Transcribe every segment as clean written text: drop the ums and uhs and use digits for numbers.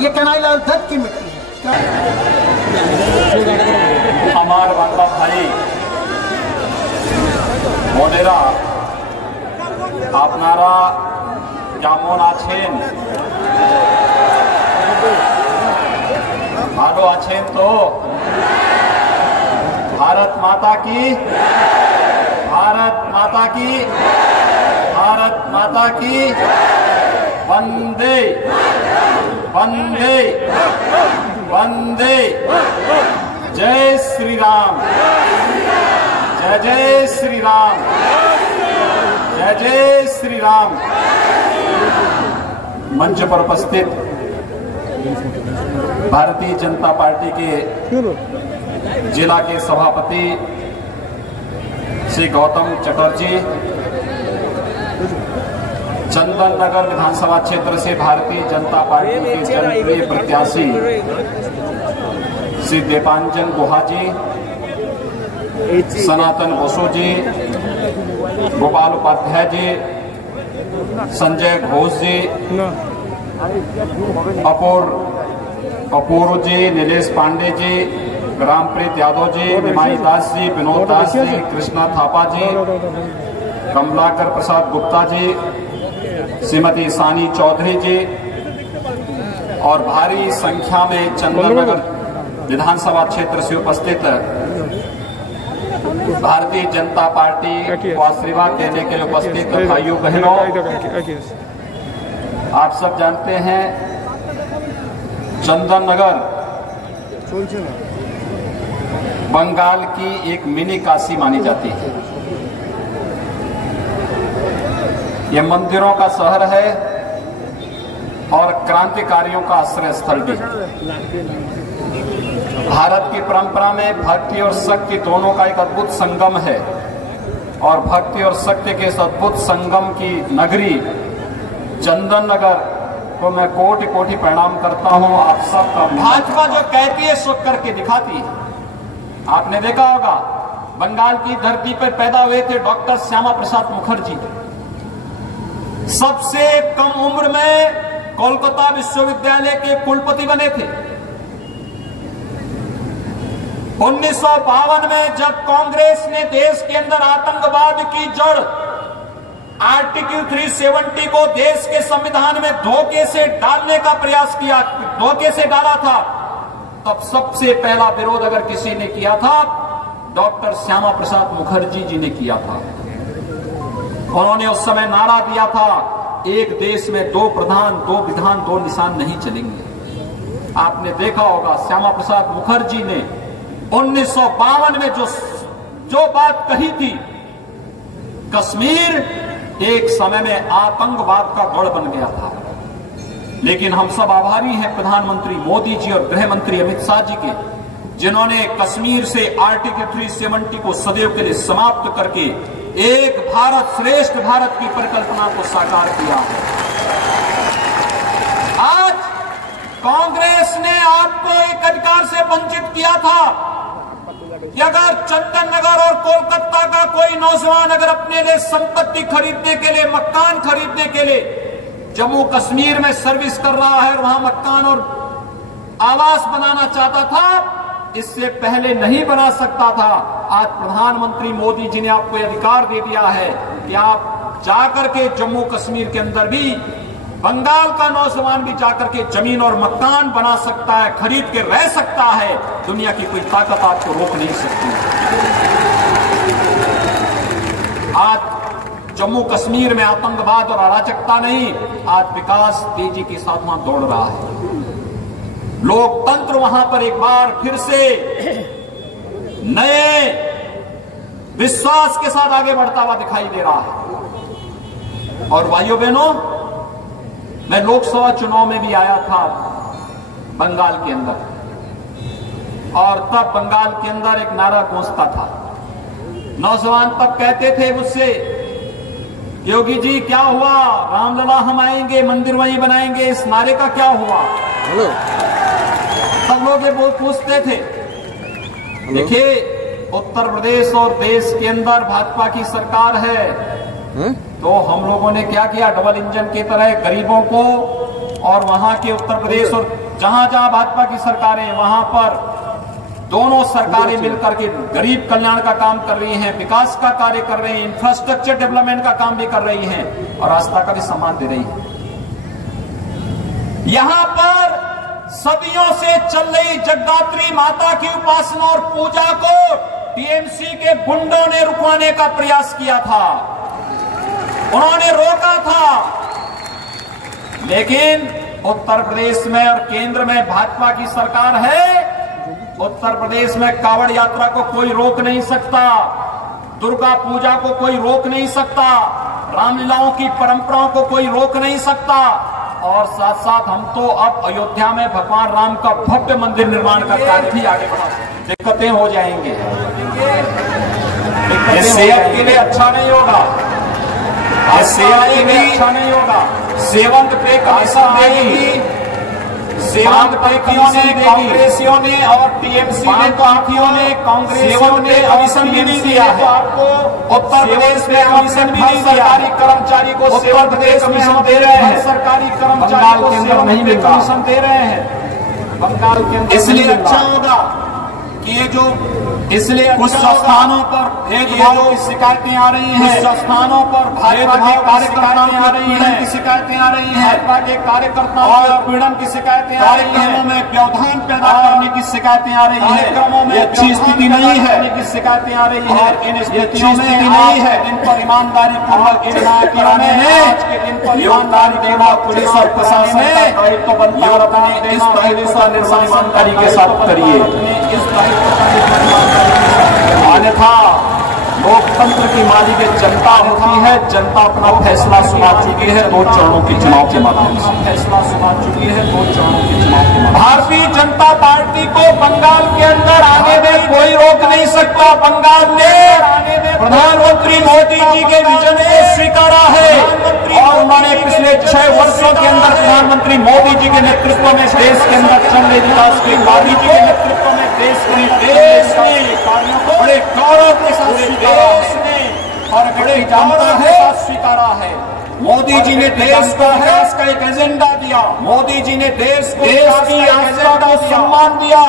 ये कन्हैयालाल दत्त की मिट्टी है। আমার বাংলা ভাই বোনেরা, আপনারা কেমন আছেন? ভালো আছেন তো? भारत माता की, भारत माता की, भारत माता की, वंदे वंदे वंदे। जय श्री राम, जय जय श्री राम, जय जय श्री राम। मंच पर उपस्थित भारतीय जनता पार्टी के जिला के सभापति श्री गौतम चटर्जी, चंदन नगर विधानसभा क्षेत्र से भारतीय जनता पार्टी के जनप्रिय प्रत्याशी श्री दीपांजन गुहा जी, सनातन बसु जी, गोपाल उपाध्याय जी, संजय घोष जी, अपूर्व जी, नीलेश पांडे जी, रामप्रीत यादव जी, निमाई दास जी, विनोद दास जी, कृष्णा थापा जी, कमलाकर प्रसाद गुप्ता जी, श्रीमती सानी चौधरी जी और भारी संख्या में चंदन नगर विधानसभा क्षेत्र से उपस्थित भारतीय जनता पार्टी को आशीर्वाद देने के लिए उपस्थित भाइयों बहनों, आप सब जानते हैं चंदन नगर बंगाल की एक मिनी काशी मानी जाती है। यह मंदिरों का शहर है और क्रांतिकारियों का आश्रय स्थल भी है। भारत की परंपरा में भक्ति और शक्ति दोनों का एक अद्भुत संगम है और भक्ति और शक्ति के इस अद्भुत संगम की नगरी चंदन नगर को मैं कोटि कोटि प्रणाम करता हूं। आप सबका भाजपा जो कहती है सो करके दिखाती है। आपने देखा होगा बंगाल की धरती पर पैदा हुए थे डॉक्टर श्यामा प्रसाद मुखर्जी, सबसे कम उम्र में कोलकाता विश्वविद्यालय के कुलपति बने थे। 1952 में जब कांग्रेस ने देश के अंदर आतंकवाद की जड़ आर्टिकल 370 को देश के संविधान में धोखे से डालने का प्रयास किया, धोखे से डाला था, तब सबसे पहला विरोध अगर किसी ने किया था डॉक्टर श्यामा प्रसाद मुखर्जी जी ने किया था। उन्होंने उस समय नारा दिया था, एक देश में दो प्रधान, दो विधान, दो निशान नहीं चलेंगे। आपने देखा होगा श्यामा प्रसाद मुखर्जी ने 1952 में जो बात कही थी, कश्मीर एक समय में आतंकवाद का गढ़ बन गया था। लेकिन हम सब आभारी हैं प्रधानमंत्री मोदी जी और गृह मंत्री अमित शाह जी के, जिन्होंने कश्मीर से आर्टिकल 370 को सदैव के लिए समाप्त करके एक भारत श्रेष्ठ भारत की परिकल्पना को साकार किया है। आज कांग्रेस ने आपको एक अधिकार से वंचित किया था कि अगर चंदन नगर और कोलकाता का कोई नौजवान अगर अपने लिए संपत्ति खरीदने के लिए, मकान खरीदने के लिए जम्मू कश्मीर में सर्विस कर रहा है और वहां मकान और आवास बनाना चाहता था, इससे पहले नहीं बना सकता था। आज प्रधानमंत्री मोदी जी ने आपको अधिकार दे दिया है कि आप जाकर के जम्मू कश्मीर के अंदर भी बंगाल का नौजवान भी जाकर के जमीन और मकान बना सकता है, खरीद के रह सकता है। दुनिया की कोई ताकत आपको रोक नहीं सकती। आज जम्मू कश्मीर में आतंकवाद और अराजकता नहीं, आज विकास तेजी के साथ वहां दौड़ रहा है। लोकतंत्र वहां पर एक बार फिर से नए विश्वास के साथ आगे बढ़ता हुआ दिखाई दे रहा है। और भाइयों बहनों, मैं लोकसभा चुनाव में भी आया था बंगाल के अंदर, और तब बंगाल के अंदर एक नारा गूंजता था। नौजवान तब कहते थे मुझसे, योगी जी क्या हुआ, रामलला हम आएंगे, मंदिर वहीं बनाएंगे, इस नारे का क्या हुआ? सब लोग ये पूछते थे। देखिए, उत्तर प्रदेश और देश के अंदर भाजपा की सरकार है, तो हम लोगों ने क्या किया, डबल इंजन की तरह गरीबों को और वहां के उत्तर प्रदेश और जहां जहां भाजपा की सरकारें, वहां पर दोनों सरकारें मिलकर के गरीब कल्याण का काम कर रही हैं, विकास का कार्य कर रही हैं, इंफ्रास्ट्रक्चर डेवलपमेंट का काम भी कर रही हैं और आस्था का भी सम्मान दे रही हैं। यहां पर सदियों से चल रही जगदात्री माता की उपासना और पूजा को टीएमसी के गुंडों ने रुकवाने का प्रयास किया था, उन्होंने रोका था। लेकिन उत्तर प्रदेश में और केंद्र में भाजपा की सरकार है। उत्तर प्रदेश में कावड़ यात्रा को कोई रोक नहीं सकता, दुर्गा पूजा को कोई रोक नहीं सकता, रामलीलाओं की परंपराओं को कोई रोक नहीं सकता। और साथ साथ हम तो अब अयोध्या में भगवान राम का भव्य मंदिर निर्माण का कार्य भी आगे बढ़ा सकते। दिक्कतें हो जाएंगे, सेहत के लिए अच्छा नहीं होगा, सेहत के लिए अच्छा नहीं होगा। सेवंत पे कमीशन देगी, सेवंत पे कमीशन कांग्रेसियों ने और टीएमसी ने पार्टियों ने कांग्रेसियों ने कमीशन भी नहीं दिया है। आपको उत्तर प्रदेश में कमीशन भी नहीं दिया। सरकारी कर्मचारी को उत्तर प्रदेश में हम दे रहे हैं, सरकारी कर्मचारी को सेवंत पे कमीशन दे रहे हैं बंगाल के अंदर। इसलिए अच्छा होगा कि ये जो इसलिए कुछ स्थानों पर भेदभाव की शिकायतें आ रही हैं, कुछ स्थानों पर भाजपा के कार्यकर्ताओं आ रही हैं, की शिकायतें आ रही हैं, भाजपा के कार्यकर्ताओं और पीड़न की शिकायतें आ रही हैं, कार्यक्रमों में व्यवधान पैदा करने की शिकायतें आ रही हैं, कार्यक्रमों में अच्छी स्थिति नहीं है की शिकायतें आ रही है। इन स्थितियों में नहीं है, इन पर ईमानदारी पूर्वक इन कराने हैं, आज के दिन पर ईमानदारी देना पुलिस और प्रशासन का दायित्व बनता है। अपने इस दायित्व का निर्वहन ईमानदारी के साथ करिए। इस दायित्व का अन्यथा लोकतंत्र की मालिक जनता होती है। जनता अपना फैसला सुना चुकी है 2 चरणों के चुनाव के माध्यम से, फैसला सुना चुकी है 2 चरणों के चुनाव के माध्यम। भारतीय जनता पार्टी को बंगाल के अंदर आने में कोई रोक नहीं सकता। बंगाल ने प्रधानमंत्री मोदी जी के विजन को स्वीकारा है और उन्होंने पिछले 6 वर्षों के अंदर प्रधानमंत्री मोदी जी के नेतृत्व में देश के अंदर चल रहे विकास के मोदी जी के नेतृत्व में देश ने कार्यों को बड़े गौरव के साथ देश ने और बड़े जनता है स्वीकारा है। मोदी जी ने देश को विकास का एक एजेंडा दिया, मोदी जी ने देश को देश की आस्था को सम्मान दिया,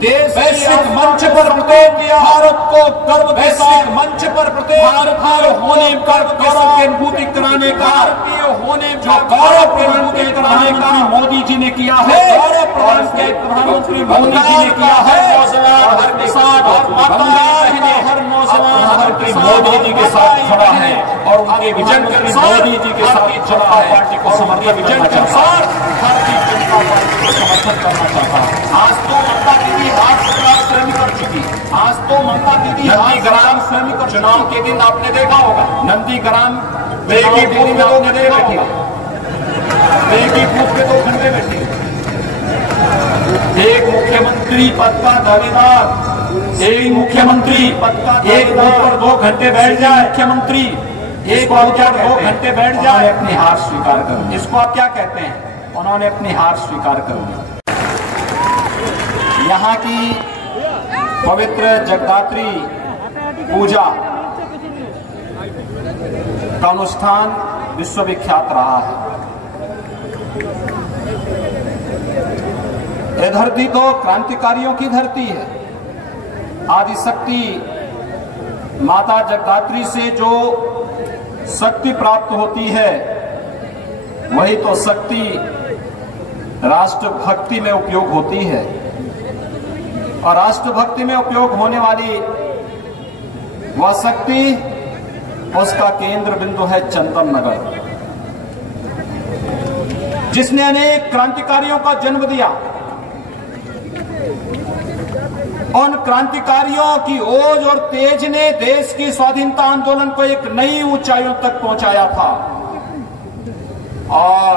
देश वैश्विक मंच पर प्रत्येक भारत को गर्व के साथ मंच पर प्रत्येक भारतीय होने पर गौरव की अनुभूति कराने का, भारतीय होने जो गौरव की अनुभूति कराने का मोदी जी ने किया है। गौरव प्रधानमंत्री मोदी जी ने किया है। नौजवान हर किसान और हर नौजवान हर मोदी जी के साथ खड़ा है और उनके विजन के मोदी जी के साथ जनता पार्टी को समर्थन विजन के अनुसार भारतीय जनता पार्टी को समर्थन करना चाहता है। आज तो ममता दीदी स्वयं कर चुकी, आज तो ममता दीदी नंदीग्राम स्वयं कर। चुनाव के दिन आपने देखा होगा नंदीग्राम एक ही बूथ में 2 घंटे बैठी, एक ही बूथ में 2 घंटे बैठी। एक मुख्यमंत्री पद का दावेदार, एक मुख्यमंत्री पद का एक बूथ पर 2 घंटे बैठ जाए, मुख्यमंत्री एक बूथ पर 2 घंटे बैठ जाए, अपनी हार स्वीकार कर। इसको आप क्या कहते हैं? उन्होंने अपनी हार स्वीकार कर ली। यहाँ की पवित्र जगदात्री पूजा का अनुष्ठान विश्वविख्यात रहा है। यह धरती तो क्रांतिकारियों की धरती है। आदिशक्ति माता जगदात्री से जो शक्ति प्राप्त होती है वही तो शक्ति राष्ट्रभक्ति में उपयोग होती है और राष्ट्रभक्ति में उपयोग होने वाली वह शक्ति, उसका केंद्र बिंदु है चंदन नगर, जिसने अनेक क्रांतिकारियों का जन्म दिया। उन क्रांतिकारियों की ओज और तेज ने देश की स्वाधीनता आंदोलन को एक नई ऊंचाइयों तक पहुंचाया था और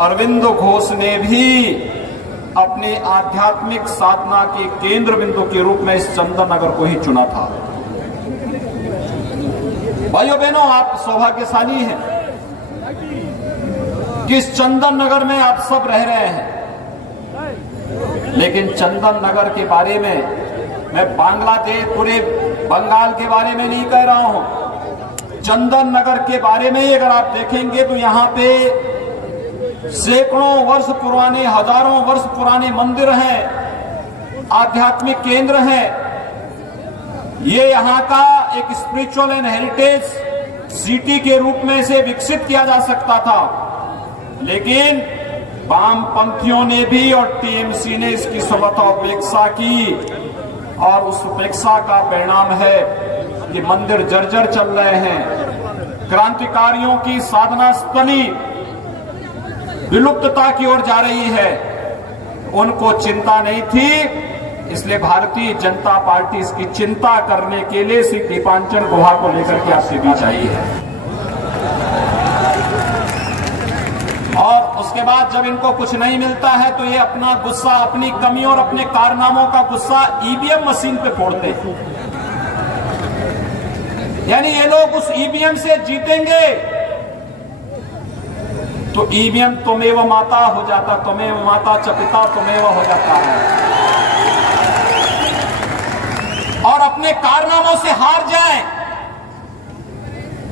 अरविंद घोष ने भी अपने आध्यात्मिक साधना के केंद्र बिंदु के रूप में इस चंदन नगर को ही चुना था। भाइयों बहनों, आप सौभाग्यशाली हैं कि इस चंदन नगर में आप सब रह रहे हैं। लेकिन चंदन नगर के बारे में मैं बांग्लादेश पूरे बंगाल के बारे में नहीं कह रहा हूं। चंदन नगर के बारे में अगर आप देखेंगे तो यहां पे सैकड़ों वर्ष पुराने, हजारों वर्ष पुराने मंदिर हैं, आध्यात्मिक केंद्र हैं। ये यहाँ का एक स्पिरिचुअल एंड हेरिटेज सिटी के रूप में इसे विकसित किया जा सकता था, लेकिन वामपंथियों ने भी और टीएमसी ने इसकी सर्वथा उपेक्षा की, और उस उपेक्षा का परिणाम है कि मंदिर जर्जर चल रहे हैं। क्रांतिकारियों की साधना स्थली विलुप्तता की ओर जा रही है। उनको चिंता नहीं थी, इसलिए भारतीय जनता पार्टी इसकी चिंता करने के लिए श्री दीपांचन गुहा को लेकर के आपके बीच आई है। और उसके बाद जब इनको कुछ नहीं मिलता है तो ये अपना गुस्सा, अपनी कमियों और अपने कारनामों का गुस्सा ईवीएम मशीन पे फोड़ते हैं। यानी ये लोग उस ईवीएम से जीतेंगे तो ईवीएम त्वमेव माता हो जाता, त्वमेव माता च पिता त्वमेव हो जाता है, और अपने कारनामों से हार जाए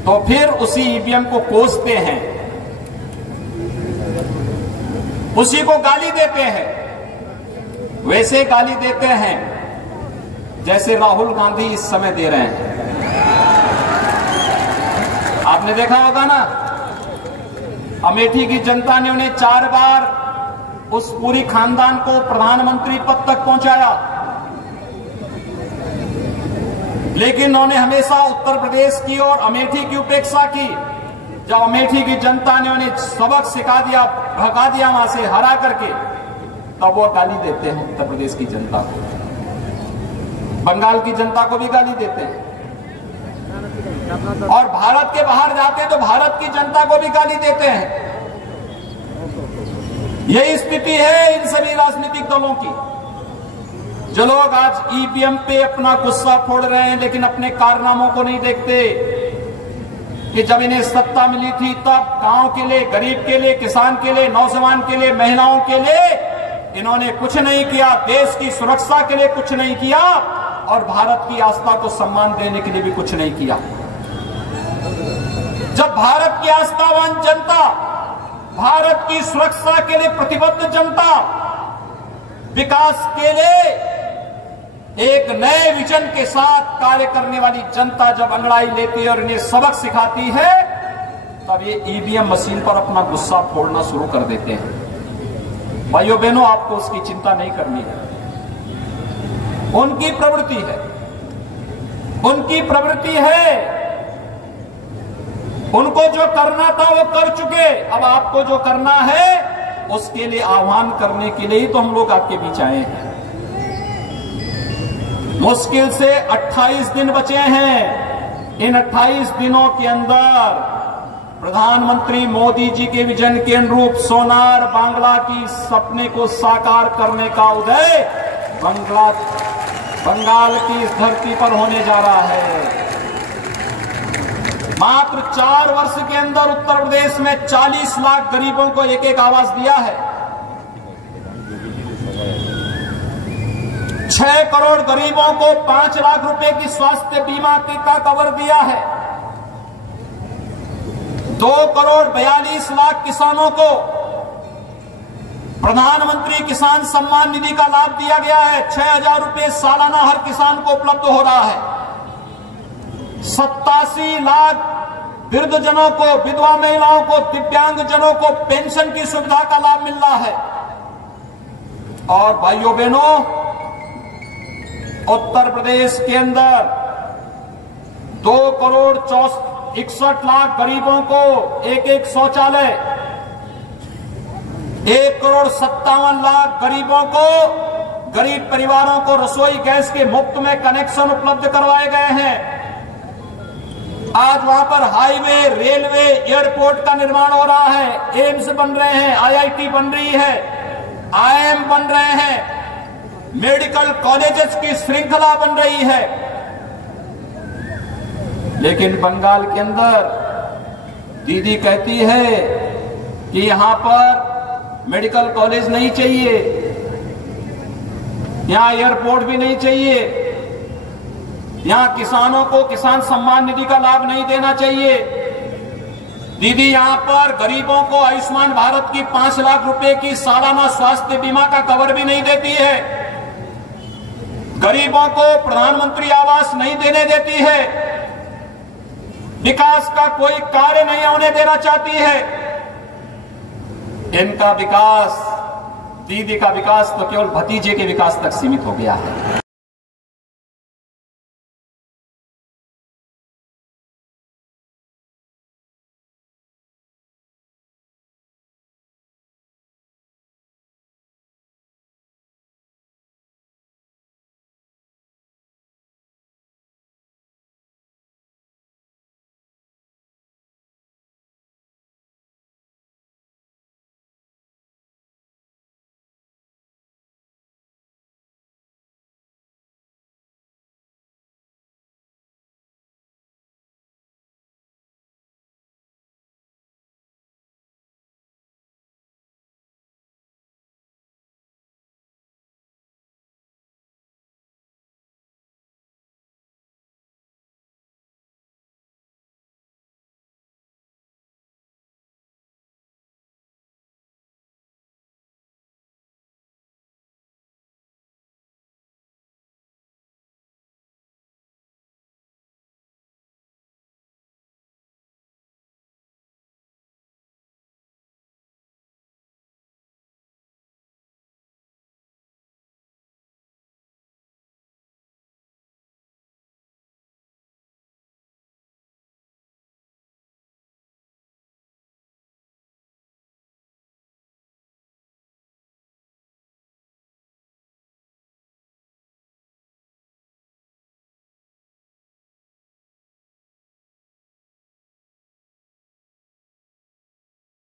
तो फिर उसी ईवीएम को कोसते हैं, उसी को गाली देते हैं। वैसे गाली देते हैं जैसे राहुल गांधी इस समय दे रहे हैं। आपने देखा होगा ना, अमेठी की जनता ने उन्हें 4 बार उस पूरी खानदान को प्रधानमंत्री पद तक पहुंचाया, लेकिन उन्होंने हमेशा उत्तर प्रदेश की और अमेठी की उपेक्षा की। जब अमेठी की जनता ने उन्हें सबक सिखा दिया, भगा दिया वहां से हरा करके, तब वो गाली देते हैं उत्तर प्रदेश की जनता को। बंगाल की जनता को भी गाली देते हैं, और भारत के बाहर जाते हैं तो भारत की जनता को भी गाली देते हैं। यही स्थिति है इन सभी राजनीतिक दलों की। जो लोग आज ईवीएम पे अपना गुस्सा फोड़ रहे हैं, लेकिन अपने कारनामों को नहीं देखते कि जब इन्हें सत्ता मिली थी तब गांव के लिए, गरीब के लिए, किसान के लिए, नौजवान के लिए, महिलाओं के लिए इन्होंने कुछ नहीं किया, देश की सुरक्षा के लिए कुछ नहीं किया, और भारत की आस्था को सम्मान देने के लिए भी कुछ नहीं किया। जब भारत की आस्थावान जनता, भारत की सुरक्षा के लिए प्रतिबद्ध जनता, विकास के लिए एक नए विजन के साथ कार्य करने वाली जनता जब अंगड़ाई लेती है और इन्हें सबक सिखाती है, तब ये ईवीएम मशीन पर अपना गुस्सा फोड़ना शुरू कर देते हैं। भाइयों बहनों, आपको उसकी चिंता नहीं करनी है। उनकी प्रवृत्ति है, उनकी प्रवृत्ति है। उनको जो करना था वो कर चुके, अब आपको जो करना है उसके लिए आह्वान करने के लिए ही तो हम लोग आपके बीच आए हैं। मुश्किल से 28 दिन बचे हैं। इन 28 दिनों के अंदर प्रधानमंत्री मोदी जी के विजन के अनुरूप सोनार बांग्ला की सपने को साकार करने का उदय बंगाल की इस धरती पर होने जा रहा है। मात्र 4 वर्ष के अंदर उत्तर प्रदेश में 40 लाख गरीबों को एक एक आवास दिया है। 6 करोड़ गरीबों को 5 लाख रुपए की स्वास्थ्य बीमा का कवर दिया है। 2 करोड़ 42 लाख किसानों को प्रधानमंत्री किसान सम्मान निधि का लाभ दिया गया है। 6,000 रुपए सालाना हर किसान को उपलब्ध हो रहा है। 87 लाख वृद्धजनों को, विधवा महिलाओं को, दिव्यांग जनों को पेंशन की सुविधा का लाभ मिल रहा है। और भाइयों बहनों, उत्तर प्रदेश के अंदर 2 करोड़ 61 लाख गरीबों को एक शौचालय, 1 करोड़ 57 लाख गरीबों को, गरीब परिवारों को रसोई गैस के मुफ्त में कनेक्शन उपलब्ध करवाए गए हैं। आज वहां पर हाईवे, रेलवे, एयरपोर्ट का निर्माण हो रहा है। एम्स बन रहे हैं, आईआईटी बन रही है, आईआईएम बन रहे हैं, मेडिकल कॉलेजेस की श्रृंखला बन रही है। लेकिन बंगाल के अंदर दीदी कहती है कि यहां पर मेडिकल कॉलेज नहीं चाहिए, यहां एयरपोर्ट भी नहीं चाहिए, यहां किसानों को किसान सम्मान निधि का लाभ नहीं देना चाहिए। दीदी यहां पर गरीबों को आयुष्मान भारत की 5 लाख रुपए की सालाना स्वास्थ्य बीमा का कवर भी नहीं देती है, गरीबों को प्रधानमंत्री आवास नहीं देने देती है, विकास का कोई कार्य नहीं होने देना चाहती है। इनका विकास, दीदी का विकास तो केवल भतीजे के विकास तक सीमित हो गया है।